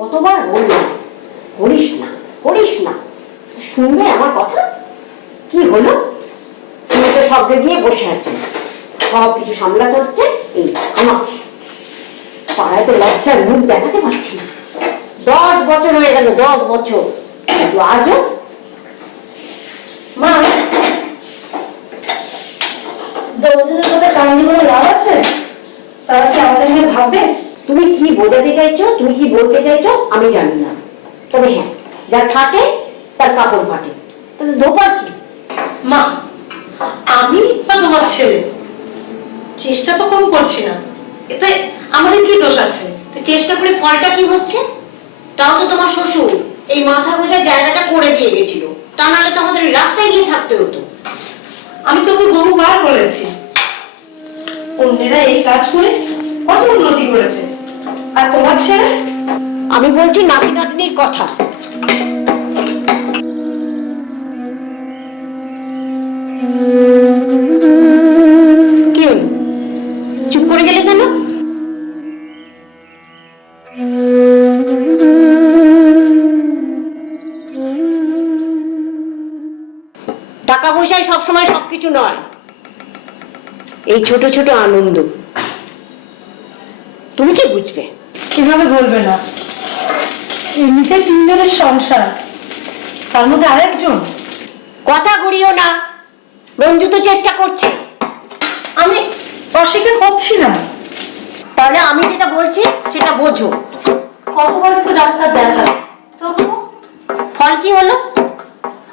কতবার বললাম করিস না করিস না, শুনবে আমার কথা? কি হলো? তুমি তো শব্দ দিয়ে বসে আছেন, সব কিছু সামলাতে হচ্ছে। এই আমার পাড়ায় তো লজ্জার মুখ দেখাতে পারছি না। 10 বছর হয়ে গেল, 10 বছর, কিন্তু আজও। মা, 10 বছরের কথা কাহিনী বলে লাভ আছে? তারা কি আমাদের নিয়ে ভাববে? তুমি কি বোঝাতে চাইছো, তুমি কি বলতে চাইছো আমি জানি না, তবে হ্যাঁ, যা থাকে তার কাপড় ফাটে, তাহলে দোপার কি? মা, আমি বা তোমার ছেলে চেষ্টা তো কম করছি না, এতে আমাদের কি দোষ আছে? তো চেষ্টা করে ফলটা কি হচ্ছে? তাও তো তোমার শ্বশুর এই মাথা গোঁজা জায়গাটা করে দিয়ে গেছিল, তা নাহলে তো আমাদের রাস্তায় গিয়ে থাকতে হতো। আমি তোকে বহুবার বলেছি, অন্যেরা এই কাজ করে কত উন্নতি করেছে, আর তোমার ছেলে? আমি বলছি নাতি নাতনির কথা। কি হলো, চুপ করে গেলে কেন? টাকা পয়সায় সবসময় সবকিছু নয়, এই ছোট ছোট আনন্দ। তুমি কি বুঝবে? কিভাবে বলবে না? এমনিতে 3 জনের সংসার, তার মধ্যে আরেকজন। কথা ঘুরিও না, রঞ্জু তো চেষ্টা করছে। আমি অস্বীকার করছি না, তাহলে আমি যেটা বলছি সেটা বোঝো। কতবার তো ডাক্তার দেখালো, তবু ফল কি হলো?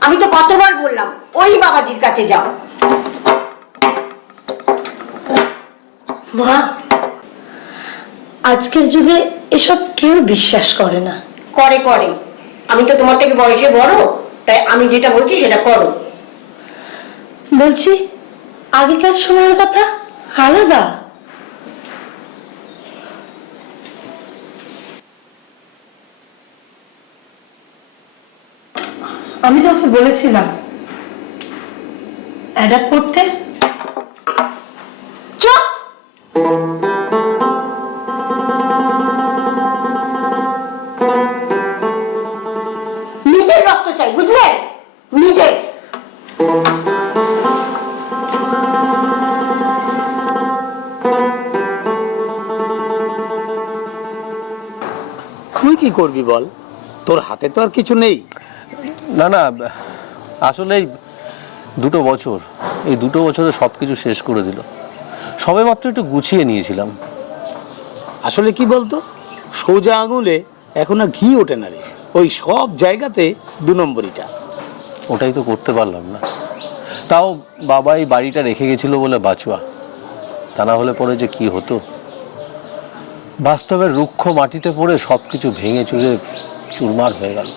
আমি তো কতবার বললাম ওই বাবাজির কাছে যাও। মা, আজকের যুগে এসব কেউ বিশ্বাস করে না। করে করে, আমি তো তোমার থেকে বয়সে বড়, তাই আমি যেটা বলছি সেটা করো। বলছি, আগেকার সময়ের কথা আলাদা। আমি তো ওকে বলেছিলাম অ্যাডাপ্ট করতে। চুপ! নিজের রক্ত চাই, বুঝলে? নিজের। তুই কি করবি বল, তোর হাতে তো আর কিছু নেই। না না, আসলে 2 বছর, এই 2 বছরে সবকিছু শেষ করে দিল। সবে মাত্র একটু গুছিয়ে নিয়েছিলাম। আসলে কি বলতো, সোজা আঙুলে এখন আর ঘি ওঠে না রে, ওই সব জায়গাতে 2 নম্বরিটা। ওটাই তো করতে পারলাম না। তাও বাবা এই বাড়িটা রেখে গেছিল বলে বাঁচুয়া, তা না হলে পরে যে কি হতো। বাস্তবের রুক্ষ মাটিতে পড়ে সবকিছু ভেঙে চুরে চুরমার হয়ে গেল।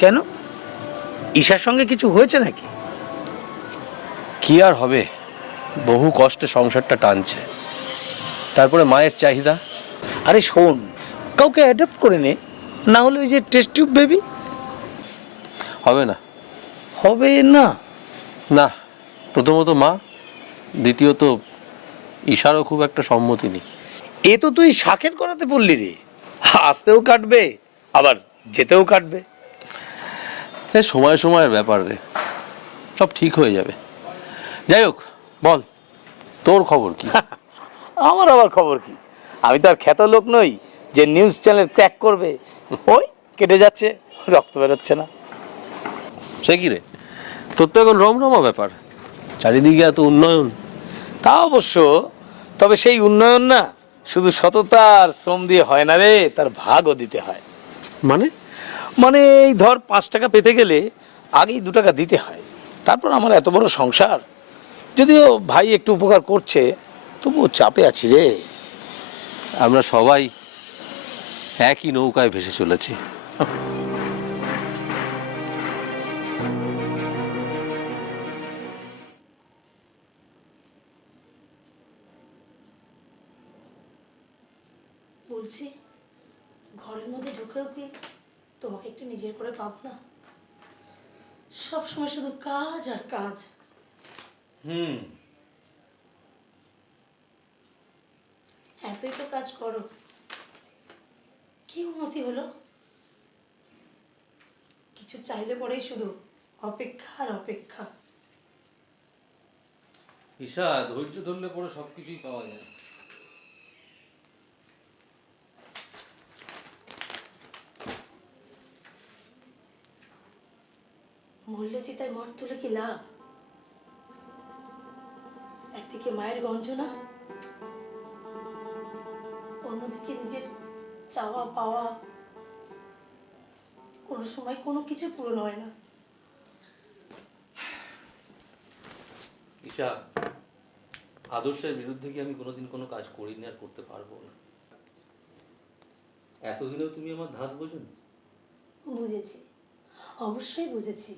কেন, ঈশার সঙ্গে কিছু হয়েছে নাকি? কি আর হবে, বহু কষ্টে সংসারটা টানছে, তারপরে মায়ের চাহিদা। আরে শোন, কাউকে অ্যাডাপ্ট করে নে, না হলে ওই যে টেস্ট টিউব বেবি। হবে না। হবে না? না, প্রথমত মা, দ্বিতীয়ত ঈশারও খুব একটা সম্মতি নেই। এ তো তুই শাকের করাতে বললি রে, আসতেও কাটবে আবার যেতেও কাটবে। সময় সময়ের ব্যাপার রে, সব ঠিক হয়ে যাবে। যাই হোক, বল তোর খবর কি? আমার আবার খবর কি, আমি তো আর খ্যাত লোক নই যে নিউজ চ্যানেল ক্র্যাক করবে। ওই কেটে যাচ্ছে, রক্ত বেরোচ্ছে না। সে কি রে, তোর তো এখন রমরমা ব্যাপার, চারিদিকে এত উন্নয়ন। তা অবশ্য, তবে সেই উন্নয়ন না শুধু সততা আর শ্রম দিয়ে হয় না রে, তার ভাগও দিতে হয়। মানে? মানে এই ধর 5 টাকা পেতে গেলে আগেই 2 টাকা দিতে হয়। তারপর আমার এত বড় সংসার, যদিও ভাই একটু উপকার করছে, তবুও চাপে আছি রে। আমরা সবাই একই নৌকায় ভেসে চলেছি। বলছি, ঘরের মধ্যে ঢুকেও কি তোমাকে একটু নিজের করে পাবো না? সব সময় শুধু কাজ আর কাজ। এতই তো কাজ করো, কি উন্নতি হলো? কিছু চাইলে পরেই শুধু অপেক্ষা আর অপেক্ষা। ঈশা, ধৈর্য ধরলে পরে সবকিছুই পাওয়া যায়। মরলে চিতায় মর তুলে কি লাভ? একদিকে মায়ের গঞ্জনা, অন্যদিকে নিজের চাওয়া পাওয়া, কোনো সময় কোনো কিছু পূরণ হয় না। ঈশা, আদর্শের বিরুদ্ধে কি আমি কোনোদিন কোনো কাজ করিনি আর করতে পারবো না? এতদিনেও তুমি আমার ধাঁধ বোঝোনি? বুঝেছি, অবশ্যই বুঝেছি।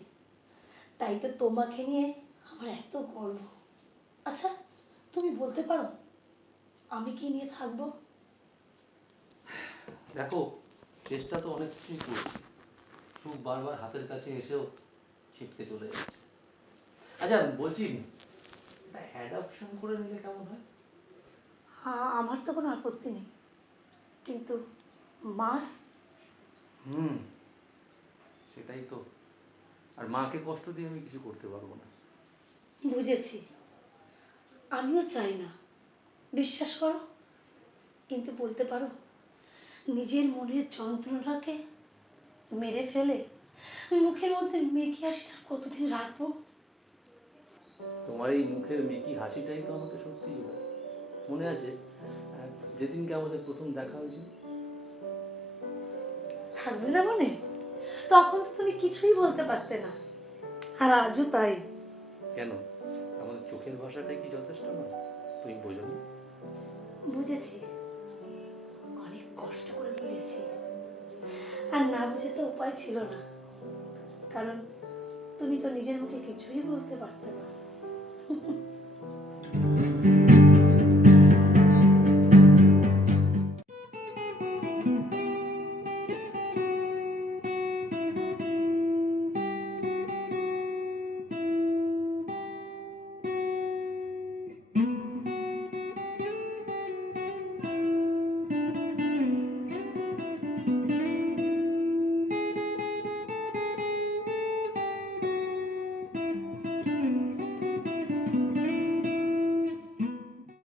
তাই তো তোমাকে নিয়ে আমার এত গর্ব। আচ্ছা, তুমি বলতে পারো আমি কি নিয়ে থাকবো? দেখো, চেষ্টা তো অনেক কিছুই করছি, সুখ বারবার হাতের কাছে এসেও ছিটকে চলে যাচ্ছে। আচ্ছা বলছি, এটা অ্যাডাপশন করে নিলে কেমন হয়? আমার তো কোনো আপত্তি নেই, কিন্তু মার? হুম, সেটাই তো। আর মাকে কষ্ট দিয়ে আমি কিছু করতে পারবো না। বুঝেছি, আমিও চাই না, বিশ্বাস করো। কিন্তু বলতে পারো নিজের মনের যন্ত্রণাকে মেরে ফেলে মুখের মধ্যে মেখে হাসিটা কতদিন রাখবো? তোমার এই মুখের মেকি হাসিটাই তো আমাকে সত্যি যোগায়। মনে আছে যেদিনকে আমাদের প্রথম দেখা হয়েছিল? থাকবে না মনে? তখন তো তুমি কিছুই বলতে পারতে না, আর আজও তাই। কেন, আমাদের চোখের ভাষাটাই কি যথেষ্ট নয়? তুমি বোঝো না? বুঝেছি, অনেক কষ্ট করে বুঝেছি। আর না বুঝে তো উপায় ছিল না, কারণ তুমি তো নিজের মুখে কিছুই বলতে পারতে না।